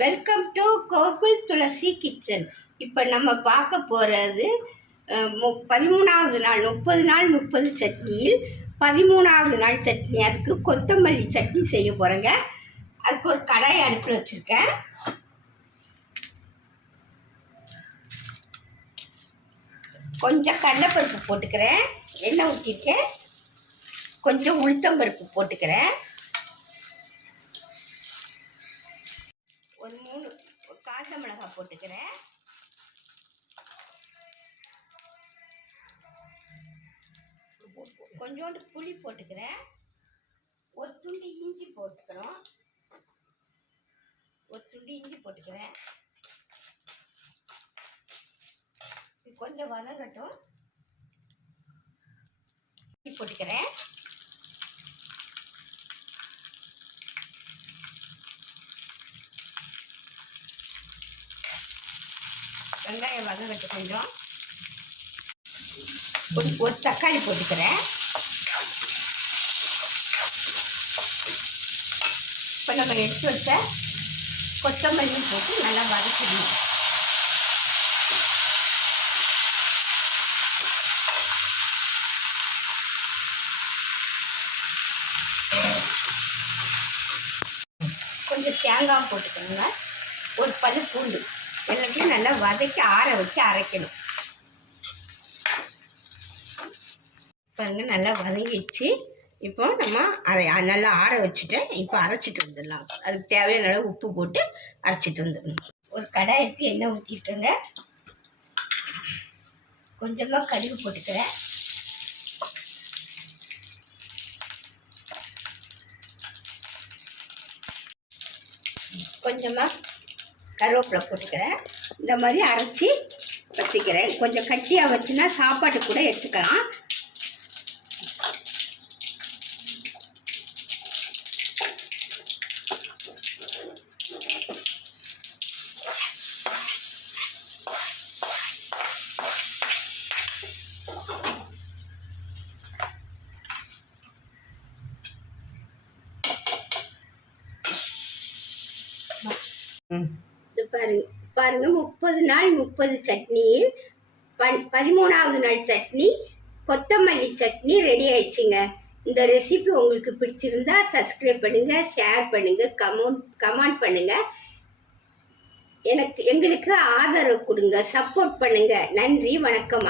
Welcome to Gokul Thulasi kitchen இப்போ நம்ம பார்க்க போகிறது பதிமூணாவது நாள் முப்பது நாள் முப்பது சட்னியில் பதிமூணாவது நாள் சட்னி. அதுக்கு கொத்தமல்லி சட்னி செய்ய போகிறேங்க அதுக்கு ஒரு கடாய் அடுப்பில் வச்சுருக்கேன். கொஞ்சம் கடலைப்பருப்பு போட்டுக்கிறேன். எண்ணெய் ஊற்றிட்டு கொஞ்சம் உளுத்தம்பருப்பு போட்டுக்கிறேன். ஒரு மூணு காஞ்ச மிளகாய் போட்டுக்கிறேன். கொஞ்சோண்டு புளி போட்டுக்கிறேன். ஒரு துண்டு இஞ்சி போட்டுக்கணும். ஒரு துண்டு இஞ்சி போட்டுக்கிறேன். இது கொஞ்சம் வதங்கட்டும். இஞ்சி போட்டுக்கிறேன். வெங்காயம் வதங்கட்டு கொஞ்சம் ஒரு ஒரு தக்காளி போட்டுக்கிறேன். இப்போ நம்ம எடுத்து வச்ச கொத்தமல்லியும் போட்டு நல்லா வதக்கிடணும். கொஞ்சம் தேங்காய் போட்டுக்கோங்க. ஒரு பல்லு பூண்டு. எல்லாத்தையும் நல்லா வதக்கி ஆற வச்சு அரைக்கணும். பாருங்க நல்லா வதங்கிடுச்சு. இப்போ நம்ம அரை நல்லா ஆற வச்சுட்டேன் இப்போ அரைச்சிட்டு வந்துடலாம். அதுக்கு தேவையான அளவு உப்பு போட்டு அரைச்சிட்டு வந்துடணும். ஒரு கடாய் எடுத்து எண்ணெய் ஊற்றிருக்கேங்க கொஞ்சமாக கடுகு போட்டுக்கிறேன். கொஞ்சமாக கருவேப்பிலை போட்டுக்கிறேன். இந்த மாதிரி அரைச்சி வச்சுக்கிறேன். கொஞ்சம் கட்டியாக வச்சுன்னா சாப்பாட்டு கூட எடுத்துக்கலாம். இது பாருங்க. பாருங்க முப்பது நாள் முப்பது சட்னியில் பன் பதிமூணாவது நாள் சட்னி கொத்தமல்லி சட்னி ரெடி ஆயிடுச்சுங்க. இந்த ரெசிபி உங்களுக்கு பிடிச்சிருந்தா சப்ஸ்கிரைப் பண்ணுங்க ஷேர் பண்ணுங்க கமெண்ட் கமெண்ட் பண்ணுங்க. எனக்கு எங்களுக்கு ஆதரவு கொடுங்க சப்போர்ட் பண்ணுங்க. நன்றி வணக்கம்.